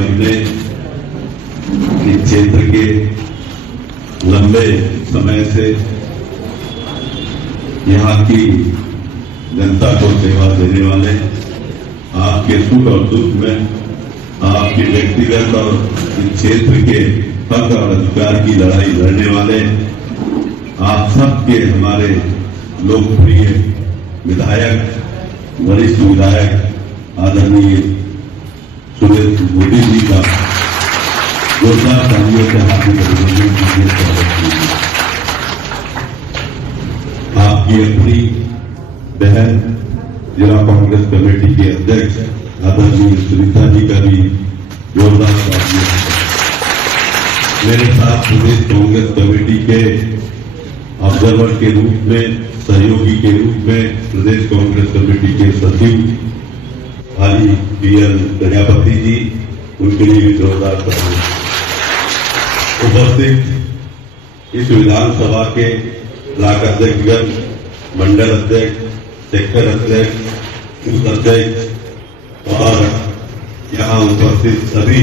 अपने इस क्षेत्र के लंबे समय से यहाँ की जनता को सेवा देने वाले, आपके सुख और दुख में आपके व्यक्तिगत और इस क्षेत्र के हक और अधिकार की लड़ाई लड़ने वाले आप सबके हमारे लोकप्रिय विधायक, वरिष्ठ विधायक आदरणीय सुरेश मोदी जी का जोरदार तालियों से हार्दिक अभिनंदन कीजिए, स्वागत कीजिए। आपकी अपनी बहन जिला कांग्रेस कमेटी के अध्यक्ष आदरणीय सुनीता जी का भी जोरदार तालियां। मेरे साथ प्रदेश कांग्रेस कमेटी के ऑब्जर्वर के रूप में, सहयोगी के रूप में प्रदेश कांग्रेस कमेटी के सचिव भाई पीएल प्रजापति जी, उनके लिए भी जोरदार तालियां। उपस्थित इस विधानसभा के ब्लॉक अध्यक्षगण, मंडल अध्यक्ष, सेक्टर अध्यक्ष, बूथ अध्यक्ष और यहां उपस्थित सभी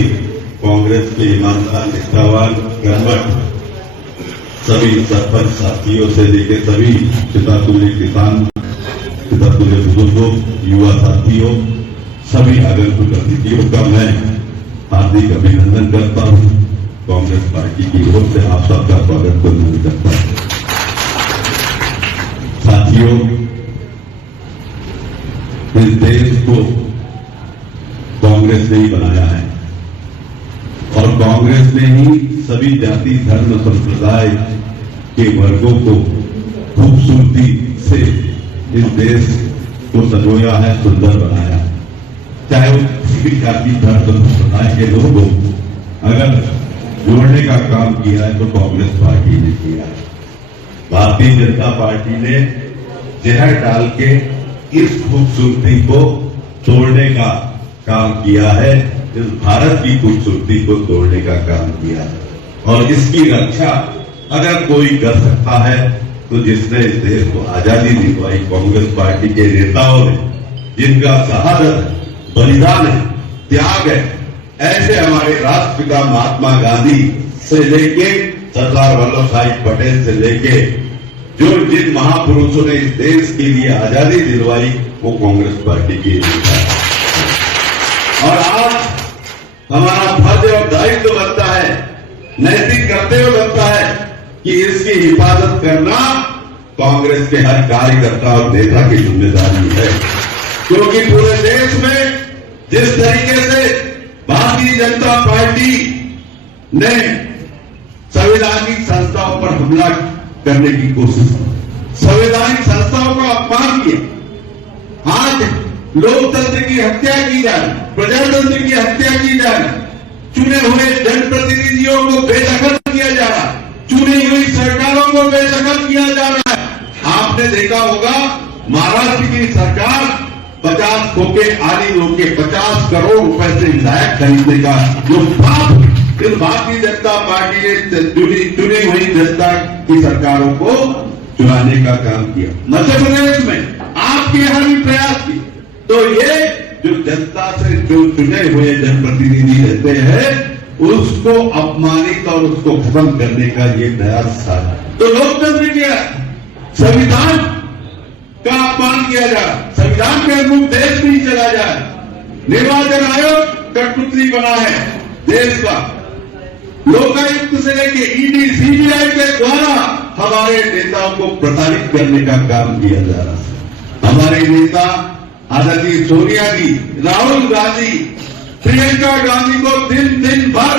कांग्रेस के ईमानदार, निष्ठावान, कर्मठ सभी सरपंच साथियों से लेकर सभी पितातुल्य किसान, पितातुल्य बुजुर्गों, युवा साथियों, सभी आगंतुक अतिथियों का मैं हार्दिक अभिनंदन करता हूं। कांग्रेस पार्टी की ओर से आप सबका स्वागत करता हूं। साथियों, इस देश को कांग्रेस ने ही बनाया है और कांग्रेस ने ही सभी जाति, धर्म, संप्रदाय के वर्गों को खूबसूरती से इस देश को संजोया है, सुंदर बनाया है। चाहे वो किसी भी जाति, धर्म, संप्रदाय के लोग हो, अगर जोड़ने का काम किया है तो कांग्रेस पार्टी ने किया है। भारतीय जनता पार्टी ने जहर डाल के इस खूबसूरती को तोड़ने का काम किया है, इस भारत की खूबसूरती को तोड़ने का काम किया है। और इसकी रक्षा अगर कोई कर सकता है तो जिसने इस देश को आजादी दिलवाई, कांग्रेस पार्टी के नेताओं ने, जिनका शहादत है, बलिदान है, त्याग है, ऐसे हमारे राष्ट्रपिता महात्मा गांधी से लेके सरदार वल्लभ भाई पटेल से लेके जिन महापुरुषों ने इस देश के लिए आजादी दिलवाई, वो कांग्रेस पार्टी के नेता है। और आज हमारा फर्ज और दायित्व बनता है, नैतिक कर्तव्य बनता है कि इसकी हिफाजत करना कांग्रेस के हर कार्यकर्ता और नेता की जिम्मेदारी है। क्योंकि पूरे देश में जिस तरीके से भारतीय जनता पार्टी ने संवैधानिक संस्थाओं पर हमला करने की कोशिश की, संवैधानिक संस्थाओं का अपमान किया, आज लोकतंत्र की हत्या की जा रही, प्रजातंत्र की हत्या की जा रही, चुने हुए जनप्रतिनिधियों को बेदखल किया जा रहा है, चुनी हुई सरकारों को बेदखल किया जा रहा है। आपने देखा होगा महाराष्ट्र की सरकार 50 खोके आदि लोग के 50 करोड़ रुपए से विधायक खरीदने का जो पाप इस भारतीय जनता पार्टी ने चुनी हुई जनता की सरकारों को चुराने का काम किया। मध्य प्रदेश में आपके यहां भी प्रयास किए, तो ये जो जनता से जो चुने हुए जनप्रतिनिधि रहते हैं उसको अपमानित और उसको खत्म करने का ये नया साधन है। तो लोकतंत्र क्या, संविधान का अपमान किया जाए, संविधान के अनुरूप देश नहीं चला जाए। निर्वाचन आयोग कठपुतली बना है देश का, लोकायुक्त से लेके ईडी, सीबीआई के द्वारा हमारे नेताओं को प्रताड़ित करने का काम किया जा रहा है। हमारे नेता आदरणीय सोनिया जी, राहुल गांधी, प्रियंका गांधी को दिन भर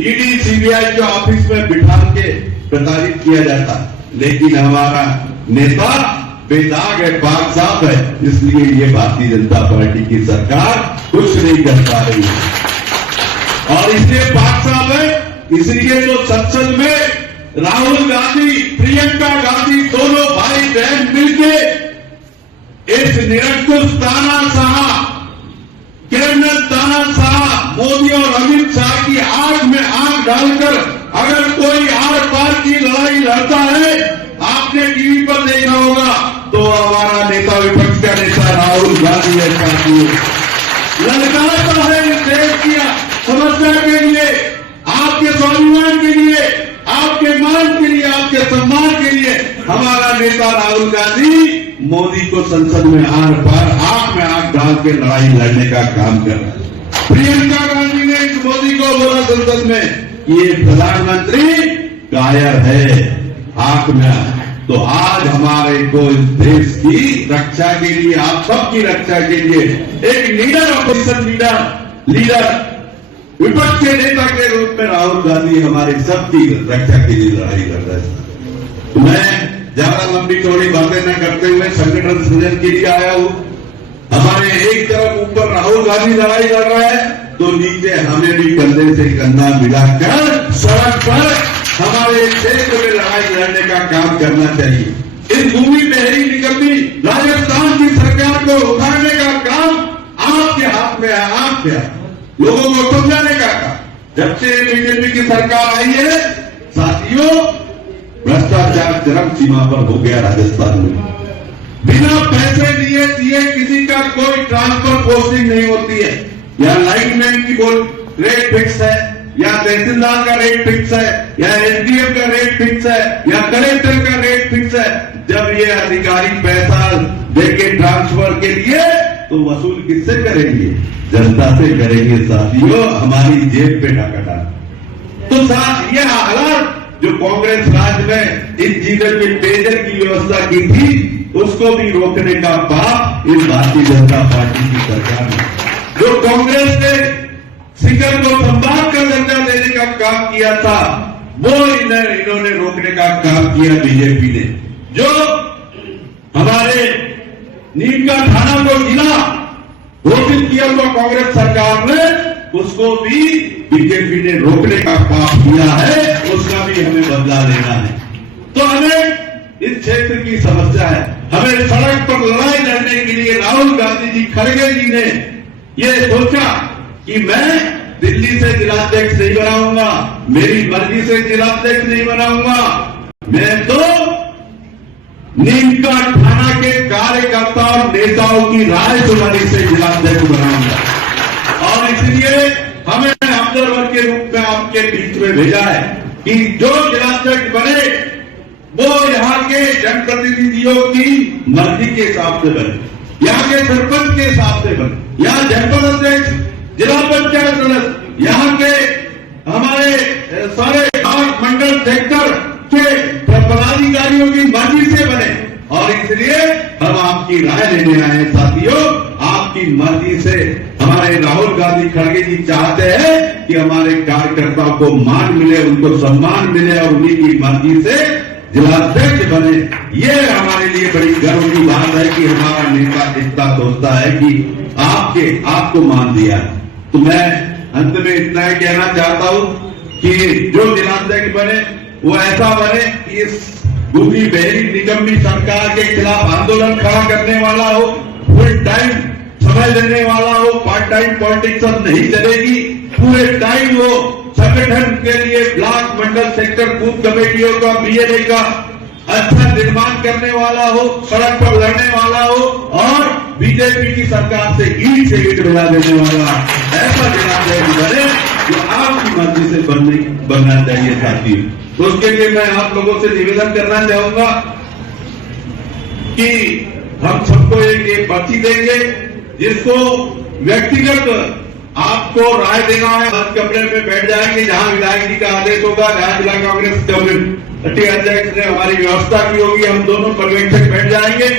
ईडी, सीबीआई के ऑफिस में बिठा के प्रताड़ित किया जाता, लेकिन हमारा नेता बेदाग है, पाक साफ है, इसलिए ये भारतीय जनता पार्टी की सरकार कुछ नहीं कर पा रही है। और इसलिए पाक साफ है, इसलिए जो संसद में राहुल गांधी, प्रियंका गांधी दोनों भाई बहन मिलके इस निरंकुश तानाशाह, कर्नल तानाशाह मोदी और अमित शाह की आग में आग डालकर अगर कोई आर पार की लड़ाई लड़ता है, आपने टीवी पर देखा होगा, तो हमारा नेता, विपक्ष का नेता राहुल गांधी है, ललकारता है इस देश की समस्या के लिए, आपके स्वाभिमान के लिए, आपके मान के लिए, आपके सम्मान के लिए हमारा नेता राहुल गांधी मोदी को संसद में आर पार आंख में आंख डाल के लड़ाई लड़ने का काम कर रहा है। प्रियंका गांधी ने इस मोदी को बोला संसद में ये प्रधानमंत्री कायर है, आंख में। तो आज हमारे को इस देश की रक्षा के लिए, आप सबकी रक्षा के लिए एक लीडर, अपोजिशन लीडर विपक्ष के नेता के रूप में राहुल गांधी हमारे सबकी रक्षा के लिए लड़ाई कर रहे हैं। तो मैं ज्यादा लंबी चौड़ी बातें न करते हुए संगठन सृजन के लिए आया हूं। हमारे एक तरफ ऊपर राहुल गांधी लड़ाई लड़ रहा है, तो नीचे हमें भी कंधे से कंधा मिलाकर सड़क पर हमारे क्षेत्र में लड़ाई लड़ने का काम करना चाहिए। इस भूमि पे ही निकलती राजस्थान की सरकार को उठाने का काम आपके हाथ में है, आपके हाथ। लोगों को समझाने का काम। जब से बीजेपी की सरकार आई है साथियों, भ्रष्टाचार चरम सीमा पर हो गया राजस्थान में। बिना पैसे दिए किसी का कोई ट्रांसफर पोस्टिंग नहीं होती है। या लाइनमैन की रेट फिक्स है, या तहसीलदार का रेट फिक्स है, या एसडीएम का रेट फिक्स है, या कलेक्टर का रेट फिक्स है। जब ये अधिकारी पैसा देके ट्रांसफर के लिए तो वसूल किससे करेंगे? जनता से करेंगे साथियों, हमारी जेब पे डाका डाल। तो साथ ये हालात जो कांग्रेस राज में इस जीवन में पेयजल की व्यवस्था की थी, उसको भी रोकने का पाप इस भारतीय जनता पार्टी की सरकार ने, जो कांग्रेस ने सिकर को संभाल कर दर्जा देने का काम किया था, वो इन्होंने रोकने का काम किया बीजेपी ने। जो हमारे नीम का थाना को जिला घोषित किया हुआ कांग्रेस सरकार ने, उसको भी बीजेपी ने रोकने का काम किया है, उसका भी हमें बदला लेना है। तो हमें इस क्षेत्र की समस्या है, हमें सड़क पर लड़ाई लड़ने के लिए राहुल गांधी जी, खड़गे जी ने ये सोचा कि मैं दिल्ली से जिलाध्यक्ष नहीं बनाऊंगा, मेरी मर्जी से जिलाध्यक्ष नहीं बनाऊंगा, मैं तो नीमका थाना के कार्यकर्ता और नेताओं की राय सुनाने से जिलाध्यक्ष बनाऊंगा। और इसलिए हमें ऑब्जर्वर के रूप में आपके बीच में भेजा है कि जो जिलाध्यक्ष बने वो यहाँ के जनप्रतिनिधियों की मर्जी के हिसाब से बने, यहाँ के सरपंच के हिसाब से बने, यहाँ जनपद अध्यक्ष, जिला पंचायत सदस्य, यहाँ के हमारे सारे मंडल सेक्टर के पदाधिकारियों की मर्जी से बने। और इसलिए हम आपकी राय लेने आए हैं साथियों, आपकी मर्जी से। हमारे राहुल गांधी खड़गे जी चाहते हैं कि हमारे कार्यकर्ताओं को मान मिले, उनको सम्मान मिले और उन्हीं की मर्जी से जिलाध्यक्ष बने। ये हमारे लिए बड़ी गर्व की बात है कि हमारा नेता इतना सोचता है कि आपको मान दिया। तो मैं अंत में इतना ही कहना चाहता हूं कि जो जिलाध्यक्ष बने वो ऐसा बने कि इस दूसरी बहरी निगम्मी सरकार के खिलाफ आंदोलन खड़ा करने वाला हो, फुल टाइम समय देने वाला हो, पार्ट टाइम पॉलिटिक्स अब नहीं चलेगी, पूरे टाइम वो संगठन के लिए ब्लॉक, मंडल, सेक्टर, बूथ कमेटियों का, बीएलए का अच्छा निर्माण करने वाला हो, सड़क पर लड़ने वाला हो और बीजेपी की सरकार से ईट मिला देने वाला ऐसा जिलाध्यक्ष बने जो आपकी मर्जी से बनना चाहिए साथियों। तो उसके लिए मैं आप लोगों से निवेदन करना चाहूंगा कि हम सबको एक पर्ची देंगे जिसको व्यक्तिगत आपको राय देना है। बंद कमरे में बैठ जाएंगे, जहां विधायक जी का आदेश होगा, जहां जिला कांग्रेस कमेटी अध्यक्ष ने हमारी व्यवस्था की होगी, हम दोनों पर्यवेक्षक बैठ जाएंगे।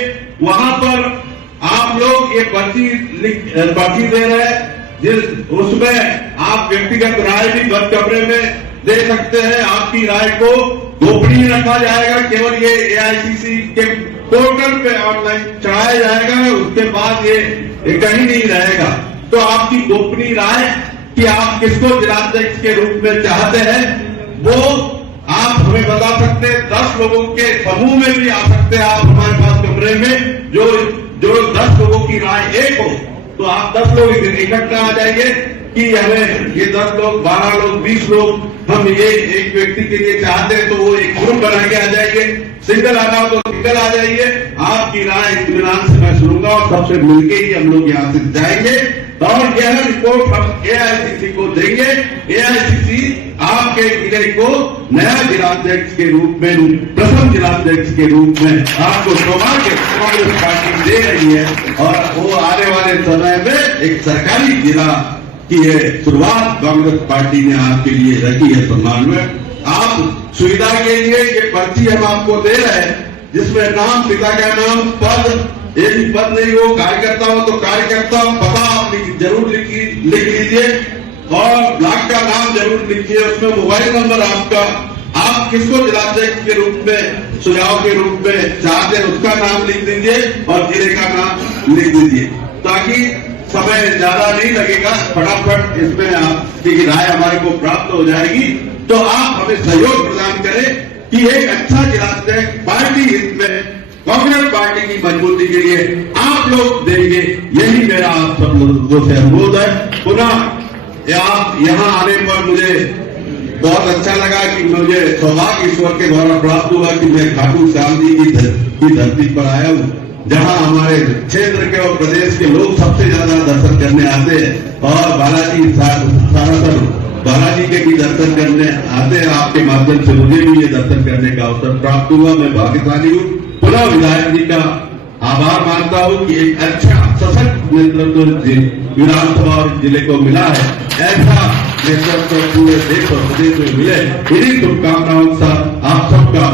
वहां पर आप लोग ये पर्ची दे रहे हैं, उसमें आप व्यक्तिगत राय भी बंद कमरे में दे सकते हैं। आपकी राय को गोपनीय रखा जाएगा, केवल ये एआईसीसी के पोर्टल पे ऑनलाइन चढ़ाया जाएगा, उसके बाद ये कहीं नहीं रहेगा। तो आपकी गोपनीय राय कि आप किसको जिलाध्यक्ष के रूप में चाहते हैं वो आप हमें बता सकते हैं। 10 लोगों के समूह में भी आ सकते हैं आप हमारे पास कमरे में। जो 10 लोगों की राय एक हो तो आप 10 लोग इकट्ठा आ जाइए। कि हमें ये 10 लोग, 12 लोग, 20 लोग, हम ये एक व्यक्ति के लिए चाहते हैं तो वो एक ग्रुप बना के आ जाएंगे, सिंगल आना हो तो सिंगल आ जाइए। आपकी राय इत्मीनान से मैं सुनूंगा और सबसे मिलके ही हम लोग यहाँ से जाएंगे और यह रिपोर्ट हम एआईसीसी को देंगे। एआईसीसी आपके जिले को नया जिलाध्यक्ष के रूप में, प्रथम जिलाध्यक्ष के रूप में आपको सौभाग्य कांग्रेस पार्टी दे रही है और वो आने वाले समय में एक सरकारी जिला की है शुरुआत कांग्रेस पार्टी ने आपके लिए रखी है। सम्मान में आप सुविधा के लिए ये पर्ची हम आपको दे रहे हैं जिसमें नाम, पिता का नाम, पद, एक ही पद नहीं हो, कार्यकर्ता हो तो कार्यकर्ता पता आप जरूर लिख लीजिए और ब्लॉक का नाम जरूर लिखिए, उसमें मोबाइल नंबर आपका, आप किसको जिलाध्यक्ष के रूप में, सुझाव के रूप में चाहते हैं उसका नाम लिख दीजिए और जिले का नाम लिख दीजिए ताकि समय ज्यादा नहीं लगेगा, फटाफट इसमें आपकी राय हमारे को प्राप्त हो जाएगी। तो आप हमें सहयोग प्रदान करें कि एक अच्छा जिलाध्यक्ष पार्टी हित में कांग्रेस पार्टी की मजबूती के लिए आप लोग देंगे, यही मेरा आप सब लोगों से अनुरोध है। पुनः आप यहाँ आने पर मुझे बहुत अच्छा लगा कि मुझे सौभाग्य ईश्वर के द्वारा प्राप्त हुआ कि मैं खाटू श्याम जी की धरती पर आया हूँ जहां हमारे क्षेत्र के और प्रदेश के लोग सबसे ज्यादा दर्शन करने आते हैं और बालाजी सारासर बालाजी के भी दर्शन करने आते हैं। आपके माध्यम से मुझे भी ये दर्शन करने का अवसर प्राप्त हुआ, मैं भाग्यशाली हूँ। पुनः विधायक जी का आभार मानता हूँ कि एक अच्छा सशक्त नेतृत्व विधानसभा और जिले को मिला है, ऐसा नेतृत्व पूरे देश और प्रदेश में मिले। इन्हीं शुभकामनाओं के साथ आप सबका